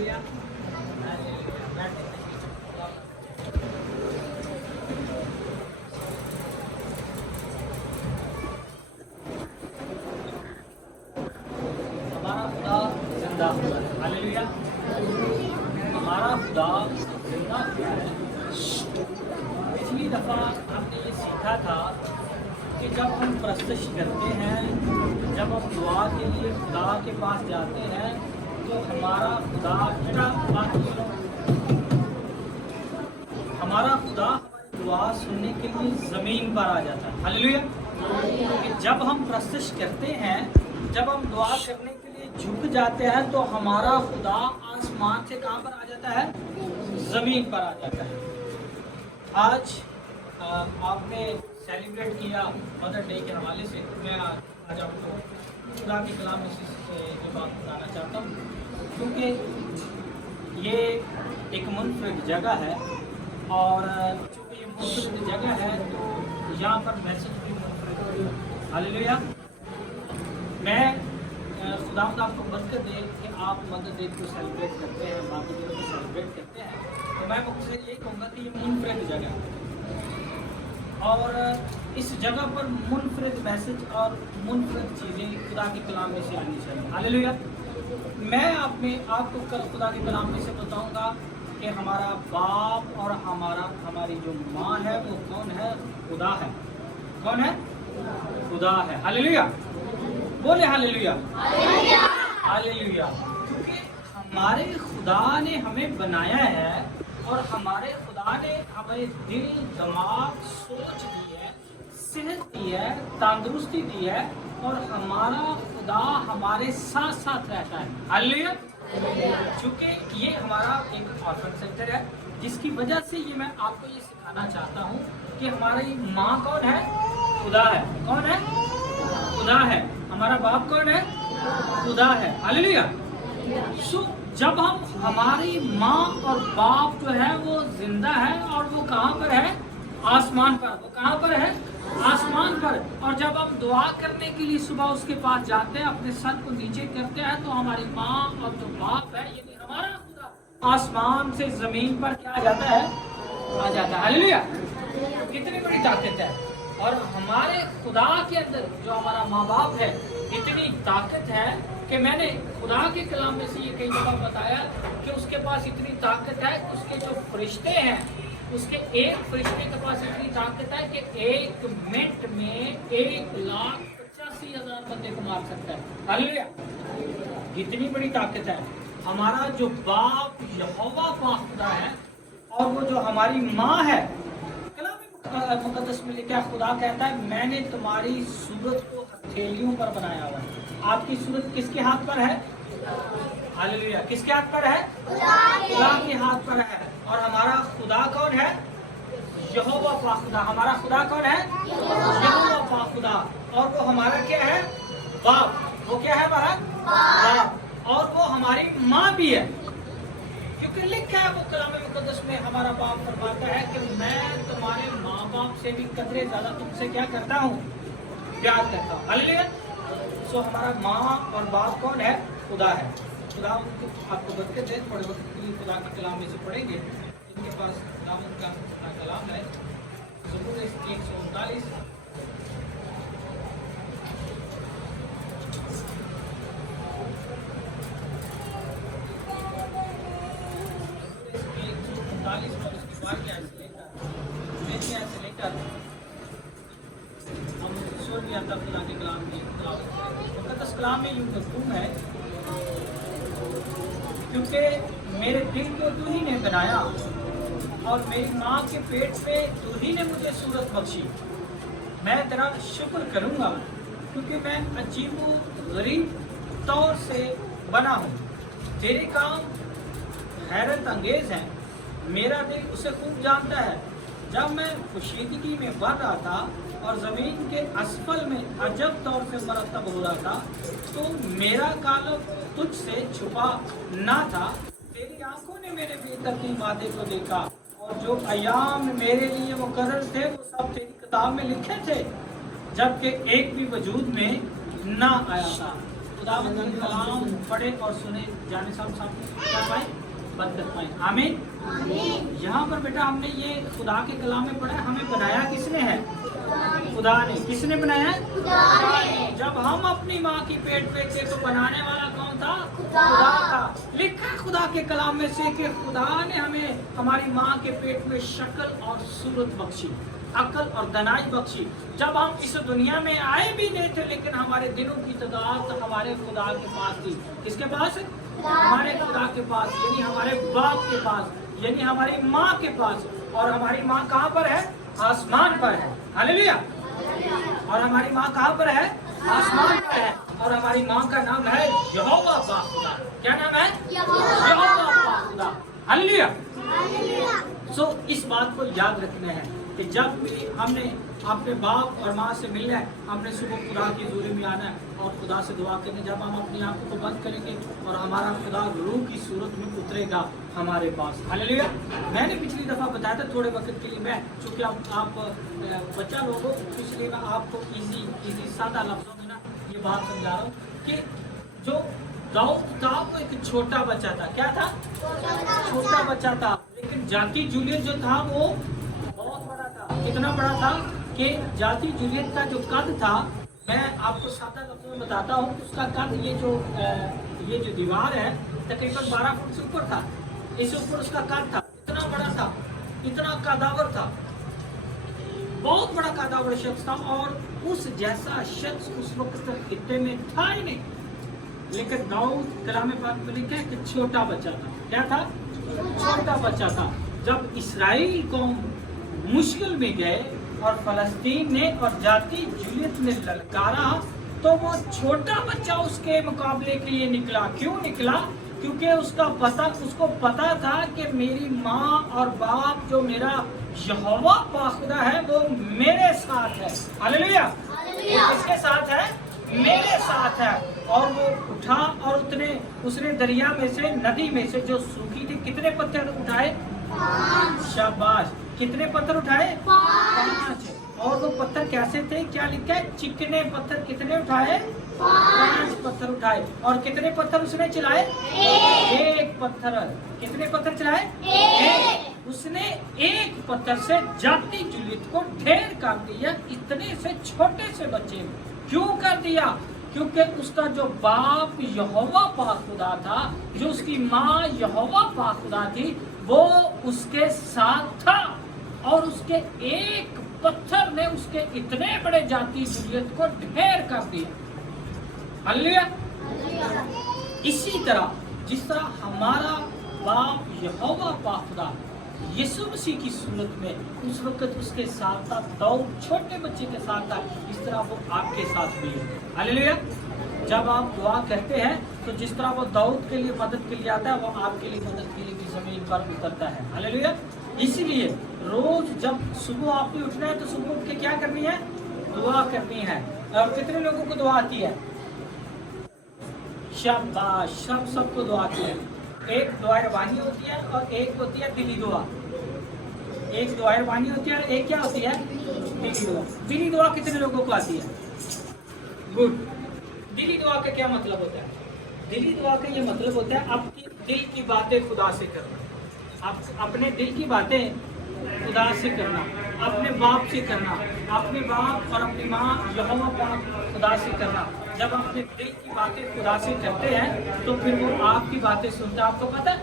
Hallelujah hallelujah. बैठे हमारा खुदा जिंदा हुआ है। हालेलुया। हमारा खुदा जिंदा हुआ है। पिछली दफ़ा हमने ये सीखा था कि जब हम प्रस्तश करते हैं, जब हम दुआ के लिए खुदा के पास जाते हैं, तो हमारा खुदा बेटा बात सुनो, हमारा खुदा हमारी दुआ सुनने के लिए ज़मीन पर आ जाता है। हालेलुया। कि जब हम प्रस्तश करते हैं, जब हम दुआ करने के लिए झुक जाते हैं, तो हमारा खुदा आसमान से कहाँ पर आ जाता है? ज़मीन पर आ जाता है। आज आपने सेलिब्रेट किया मदर डे के हवाले से। मैं आज आपको खुदा की कलाम में से ये बात बताना चाहता हूँ, क्योंकि ये एक मुनफरिद जगह है, और चूँकि ये मुनफरिद जगह है तो यहाँ पर मैसेज भी मुनफरिद है। हालेलुया। मैं खुदा आपको बरकत दे कि आप मदर डे को सेलिब्रेट करते हैं, बाकी दिनों को सेलिब्रेट करते हैं, तो मैं मुझसे ये कहूँगा कि ये मुनफरिद जगह है, और इस जगह पर मुनफरिद मैसेज और मुनफरिद चीज़ें खुदा के कलाम में से आनी चाहिए। हालेलुया। मैं आपको कल खुदा के कलाम में से बताऊंगा कि हमारा बाप और हमारी जो माँ है वो कौन है? खुदा है। कौन है? खुदा है। हालेलुया। बोले हालेलुया हालेलुया। क्योंकि हमारे खुदा ने हमें बनाया है, और हमारे खुदा ने हमें दिल, दिमाग, सोच दी है, सेहत दी है, तंदुरुस्ती दी है, और हमारा खुदा हमारे साथ साथ रहता है। हालेलुया। क्योंकि ये हमारा एक ऑर्फन सेंटर है, जिसकी वजह से ये मैं आपको ये सिखाना चाहता हूँ कि हमारी माँ कौन है? खुदा है। कौन है? खुदा है। हमारा बाप कौन है? खुदा है। हालेलुया। सो जब हम हमारी माँ और बाप जो है वो जिंदा है, और वो कहाँ पर है? आसमान पर। वो कहाँ पर है? आसमान पर। और जब हम दुआ करने के लिए सुबह उसके पास जाते हैं, अपने सर को नीचे करते हैं, तो हमारी माँ और जो बाप है, यानी हमारा खुदा आसमान से जमीन पर क्या आ जाता है? आ जाता है। हालेलुया। कितनी बड़ी ताकत है। और हमारे खुदा के अंदर जो हमारा माँ बाप है, इतनी ताकत है कि मैंने खुदा के कलाम में से ये कई दफ़ा बताया कि उसके पास इतनी ताकत है, उसके जो फरिश्ते हैं, उसके एक फरिश्ते के पास इतनी ताकत है कि 1 मिनट में 1,85,000 बंदे को मार सकता है। हालेलुया। इतनी बड़ी ताकत है। हमारा जो बाप यहोवा पाक खुदा है, और वो जो हमारी माँ है, कलाम मुकद्दस में लिखा है, खुदा कहता है मैंने तुम्हारी सूरत को हथेलियों पर बनाया हुआ है। आपकी सूरत किसके हाथ पर है? हालेलुया। किसके हाथ पर है? खुदा के हाथ पर है। और हमारा खुदा कौन है? यहोवा पाक खुदा। हमारा खुदा कौन है? यहोवा पाक खुदा। और वो हमारा क्या है? बाप। वो क्या है हमारा? बाप। और वो हमारी माँ भी है, क्योंकि लिखा है वो कलाम मुकद्दस में, हमारा बाप फरमाता है कि मैं तुम्हारे माँ बाप से भी कदरे ज्यादा तुमसे क्या करता हूँ? प्यार करता हूँ। हालेलुया। सो हमारा माँ और बाप कौन है? खुदा है। खुदा आपको बरकत दे। थोड़े वक्त के लिए खुदा के कलाम में से पढ़ेंगे। इनके पास खुदावंद का कलाम है, ज़बूर 139। कलाम में यूं मज़मून है, क्योंकि मेरे दिल को तू ही ने बनाया, और मेरी माँ के पेट में तू ही ने मुझे सूरत बख्शी। मैं तेरा शुक्र करूँगा, क्योंकि मैं अजीबो गरीब तौर से बना हूँ। तेरे काम हैरत अंगेज़ हैं, मेरा दिल उसे खूब जानता है। जब मैं खुशीदगी में बढ़ रहा था और ज़मीन के असफल में अजब तौर से मरतब हो रहा था, तो मेरा कालब तुझसे छुपा ना था। तेरी आंखों ने मेरे बेतरतीब वादे को देखा, और जो अयाम मेरे लिए मुकर्रर थे वो सब तेरी किताब में लिखे थे, जबकि एक भी वजूद में ना आया था। खुदावंद का कलाम पढ़े और सुने जाने से हम सब क्या पाए, बरकत पाए। आमीन। यहाँ पर बेटा हमने ये खुदा के कलाम में पढ़ा, हमें बनाया किसने है? खुदा ने। किसने बनाया? खुदा ने। जब हम अपनी माँ की पेट में थे तो बनाने वाला कौन था? खुदा था। लिखा खुदा के कलाम में से कि खुदा ने हमें हमारी माँ के पेट में शक्ल और सूरत बख्शी, अकल और दनाई बख्शी। जब हम इस दुनिया में आए भी नहीं थे, लेकिन हमारे दिनों की तादाद हमारे खुदा के पास थी। किसके पास? हमारे खुदा के पास, यानी हमारे बाप के पास, यानी हमारी माँ के पास। और हमारी माँ कहाँ पर है? आसमान पर है। हालेलुया। और हमारी माँ कहाँ पर है? आसमान पर है। और हमारी माँ का नाम है यहोवा बाखुदा। क्या नाम है? यहोवा बाखुदा। हालेलुया। सो इस बात को याद रखना है कि जब भी हमने अपने बाप और माँ से मिलना है, हमने सुबह खुदा की हज़ूरी में आना है और खुदा से दुआ करनी। जब हम अपनी आंखों को बंद करेंगे और हमारा खुदा रूह की सूरत में उतरेगा हमारे पास। हालेलुया। मैंने पिछली दफ़ा बताया था थोड़े वक्त के लिए, मैं चूँकि आप बच्चा लोगों को, इसलिए मैं आपको इजी सादा लफ्ज़ों में ना ये बात समझा रहा हूँ कि जो दाऊद था वो एक छोटा बच्चा था। क्या था? छोटा बच्चा था। लेकिन जाति जूलियत जो था वो बहुत बड़ा था। कितना बड़ा था कि जाति जूलियत का जो कद था, मैं आपको सादा लफ्ज़ों में बताता हूँ। उसका कद ये जो दीवार है तकरीबन 12 फुट से ऊपर था। इससे ऊपर उसका कद था। इतना बड़ा था, इतना कदावर था, बहुत बड़ा कदावर शख्स था। और उस जैसा शख्स उस वक्त खित्ते में था ही नहीं। लेकिन दाऊद कलाम पाक में लिखा है कि छोटा बच्चा था। क्या था? छोटा बच्चा था। जब इस्राएल कौम मुश्किल में गए और फलस्तीन ने और जाति जूलियत ने ललकारा, तो वो छोटा बच्चा उसके मुकाबले के लिए निकला। क्यों निकला? क्योंकि उसको पता था कि मेरी माँ और बाप जो मेरा यहोवा बाखुदा है वो मेरे साथ है। हालेलुया। किसके साथ है? मेरे साथ है। और वो उठा और उसने दरिया में से, नदी में से जो सूखी थी, कितने पत्थर उठाए? 5। शाबाश। कितने पत्थर उठाए? 5। और वो पत्थर कैसे थे? क्या लिखा है? चिकने पत्थर। कितने उठाए? 5 पत्थर उठाए। और कितने पत्थर उसने चलाए? 1 पत्थर। कितने पत्थर चलाए? 1। उसने 1 पत्थर से जाति जूलियत को ढेर कर दिया, इतने से छोटे से बच्चे। क्यों कर दिया? क्योंकि उसका जो बाप यहोवा बाखुदा था, जो उसकी माँ यहोवा बाखुदा थी, वो उसके साथ था। और उसके 1 पत्थर ने उसके इतने बड़े जाति जूलियत को ढेर कर दिया। हालेलुया। इसी तरह जिस तरह हमारा बाप यहोवा बाखुदा यीशु मसीह की सूरत में उस वक्त उसके साथ था, दाऊद छोटे बच्चे के साथ था, इस तरह वो आपके साथ भी है। हालेलुया। जब आप दुआ करते हैं तो जिस तरह वो दाऊद के लिए मदद के लिए आता है, वो आपके लिए मदद के लिए भी जमीन पर उतरता है। हालेलुया। इसीलिए रोज जब सुबह आपको उठना है तो सुबह उठ के क्या करनी है? दुआ करनी है। और कितने लोगों को दुआ आती है? शाबाश। सबको दुआ आती है। एक दुआ रबानी होती है और एक होती है दिली दुआ। एक दुआ रबानी होती है और एक क्या होती है? दिली दुआ। दिली दुआ कितने लोगों को आती है? गुड। दिली दुआ का क्या मतलब होता है? दिली दुआ का ये मतलब होता है आपकी दिल की बातें खुदा से करना। आप अपने दिल की बातें खुदा से करना, अपने बाप से करना, अपने बाप और अपनी माँ यहोवा पाक खुदा से करना। जब आप अपने दिल की बातें खुदा से करते हैं तो फिर वो आपकी बातें सुनता है। आपको पता है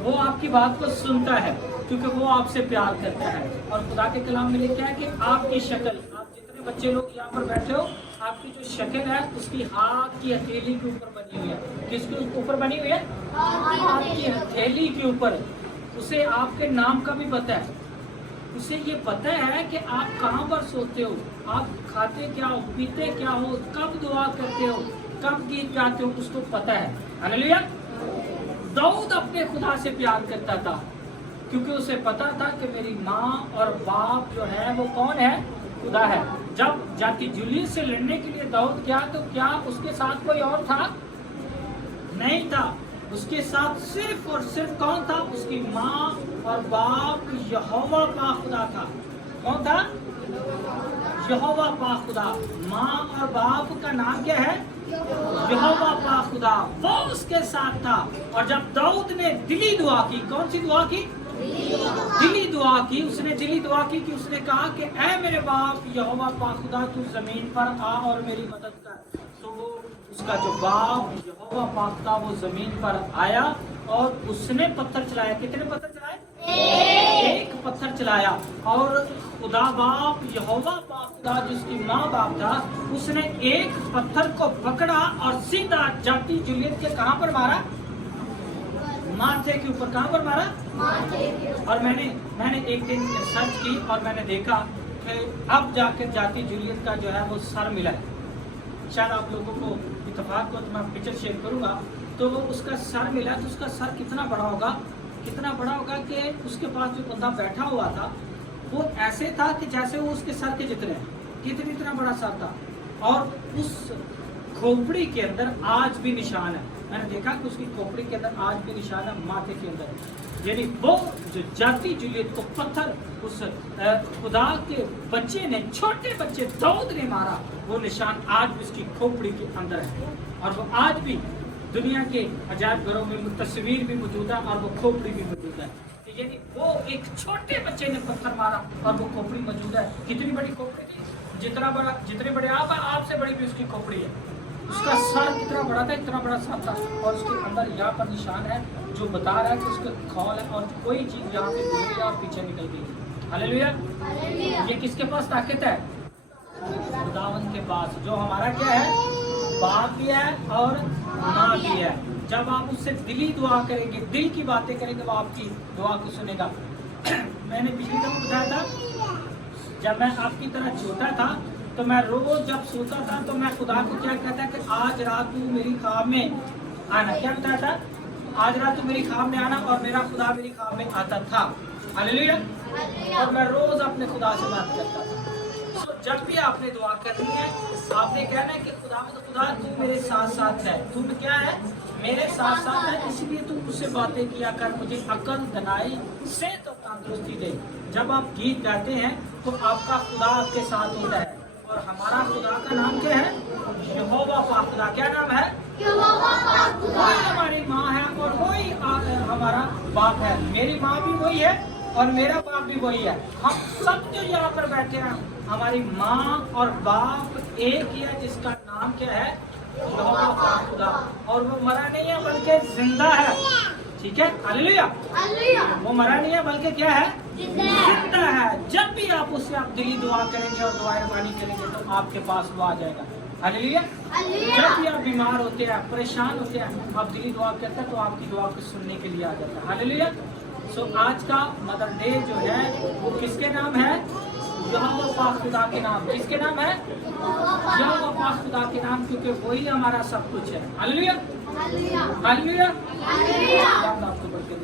वो आपकी बात को सुनता है क्योंकि वो आपसे प्यार करता है। और खुदा के कलाम में लिखा है कि आपकी शक्ल, आप जितने बच्चे लोग यहाँ पर बैठे हो, आपकी जो शक्ल है उसकी हाथ की हथेली के ऊपर बनी हुई है। किसके ऊपर बनी हुई है? हाथ की हथेली के ऊपर। उसे आपके नाम का भी पता है। उसे ये पता है कि आप कहाँ पर सोते हो, आप खाते क्या हो, पीते क्या हो, कब दुआ करते हो, कब गीत गाते हो, उसको पता है। हालेलुया। दाऊद अपने खुदा से प्यार करता था क्योंकि उसे पता था कि मेरी माँ और बाप जो है वो कौन है? खुदा है। जब जाति जूलियत से लड़ने के लिए दाऊद गया तो क्या उसके साथ कोई और था? नहीं था। उसके साथ सिर्फ और सिर्फ कौन था? उसकी माँ और बाप यहोवा पाक खुदा था। कौन था? यहोवा पाक खुदा। माँ और बाप का नाम क्या है? यहोवा पाक खुदा। वो उसके साथ था। और जब दाऊद ने दिली दुआ की, कौन सी दुआ की? दिली दुआ की। उसने दिली दुआ की कि उसने कहा कि ऐ मेरे बाप यहोवा पाक खुदा, तू जमीन पर आ और मेरी मदद कर। तो वो उसका जो बाप यहोवा पाक था वो जमीन पर आया और उसने पत्थर चलाया। कितने पत्थर चलाए? एक पत्थर चलाया। और खुदा बाप यहोवा पाक खुदा जिसकी माँ बाप था, उसने एक पत्थर को पकड़ा और सीधा जाती जूलियत के कहाँ पर मारा? माथे के ऊपर। कहाँ पर मारा? और मैंने एक दिन सर्च की और मैंने देखा कि अब जाकर जाती जूलियत का जो है वो सर मिला है। शायद आप लोगों को इत्तेफाक को तो मैं पिक्चर शेयर करूंगा, तो उसका सर मिला। तो उसका सर कितना बड़ा होगा? कितना बड़ा होगा कि उसके पास जो बंदा बैठा हुआ था वो ऐसे था कि जैसे वो उसके सर के जितने हैं, इतना बड़ा सर था। और उस खोपड़ी के अंदर आज भी निशान है। मैंने देखा कि उसकी खोपड़ी के अंदर आज भी निशान है, माथे के अंदर। यानी वो जो जाती जूलियत को पत्थर उस खुदा के बच्चे ने, छोटे बच्चे दाऊद ने मारा, वो निशान आज भी उसकी खोपड़ी के अंदर है। और वो आज भी दुनिया के अजायब घरों में तस्वीर भी मौजूद है और वो खोपड़ी भी मौजूद है। यानी वो एक छोटे बच्चे ने पत्थर मारा और वो खोपड़ी मौजूद है। कितनी बड़ी खोपड़ी थी? जितने बड़े आपसे बड़ी भी उसकी खोपड़ी है। उसका सर कितना बड़ा था? इतना बड़ा सर था। और उसके अंदर यहाँ पर निशान है जो बता रहा है कि उसके खौल है और कोई चीज यहाँ पे गुजरी और पीछे निकल गई। हालेलुया। ये किसके पास ताकत है? खुदावन के पास, जो हमारा क्या है? बाप भी है और माँ भी है। जब आप उससे दिली दुआ करेंगे, दिल की बातें करेंगे, वो आपकी दुआ को सुनेगा। मैंने पिछली दफा बताया था, जब मैं आपकी तरह छोटा था तो मैं रोज जब सोता था तो मैं खुदा को क्या कहता कि आज रात तू मेरी ख्वाब में आना। क्या बताया था? आज रात तू मेरी ख्वाब में आना। और मेरा खुदा मेरी ख्वाब में आता था। हालेलुया। और मैं रोज अपने खुदा से बात करता था। तो जब भी आपने दुआ करनी है, आपने कहना है कि खुदा तू मेरे साथ साथ है। तू क्या है? मेरे साथ साथ है, इसलिए तू मुझसे बातें किया कर, मुझे अकल, दनाई से तो तंदुरुस्ती दे। जब आप गीत गाते हैं तो आपका खुदा आपके साथ होता है। और हमारा खुदा का नाम क्या है? यहोवा पाक खुदा। क्या नाम है? वही हमारी माँ है और वही हमारा बाप है। मेरी माँ भी वही है और मेरा बाप भी वही है। हम सब जो यहाँ पर बैठे हैं, हमारी माँ और बाप एक ही है, जिसका नाम क्या है? यहोवा पाक खुदा। और वो मरा नहीं है बल्कि जिंदा है। ठीक है? हालेलुया। वो मरा नहीं है बल्कि क्या है? जिंदा है। जब भी आप उससे आप दिली दुआ करेंगे और दुआ रबानी करेंगे तो आपके पास वो आ जाएगा। हालेलुया। जब भी आप बीमार होते हैं, परेशान होते हैं, आप दिली दुआ करते हैं तो आपकी दुआ को सुनने के लिए आ जाता है। हालेलुया। सो आज का मदर डे जो है वो किसके नाम है? यहोवा पाक खुदा के नाम। किसके नाम है? यहोवा पाक खुदा के नाम, क्योंकि वही हमारा सब कुछ है। हालेलुया। हालेलुया। आपको बढ़ के